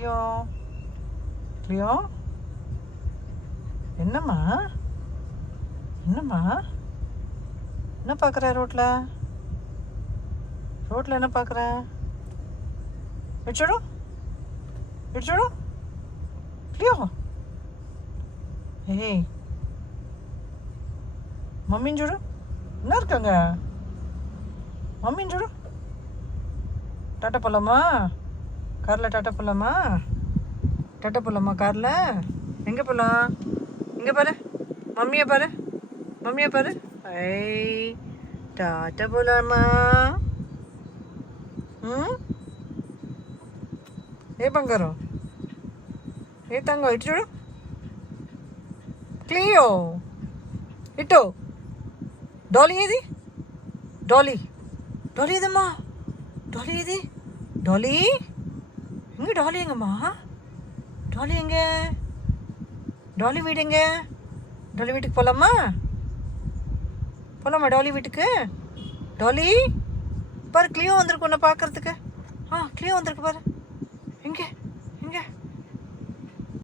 Leo Leo என்னம்மா என்னம்மா என்ன பார்க்குற ரோட்டில் என்ன பார்க்குற? இடிச்சுடு லியோ. ஏய் மம்மின்னு చూడు என்ன இருக்காங்க மம்மின்னு చూడు. டாட்டா போகலாமா காரில்? டாட்டா போகலாமா காரில்? எங்கே போகலாம்? இங்கே பாரு மம்மியை பாரு. ஐ டாட்டா போகலாமா? ఏ బంగారం ఏ తంగం ఇటు చూడు క్లియో ఇటు డాలీ ఏది డాలీ ఏదమ్మా డాలీ ఏది డాలీ எங்கே டாலி எங்கம்மா டாலி எங்கே டாலி வீடு எங்கே டாலி வீட்டுக்கு போகலாமா டாலி வீட்டுக்கு டாலி பாரு கிளியோ வந்திருக்கு உன்னை பார்க்கறதுக்கு கிளியோ வந்திருக்கு பாரு எங்கே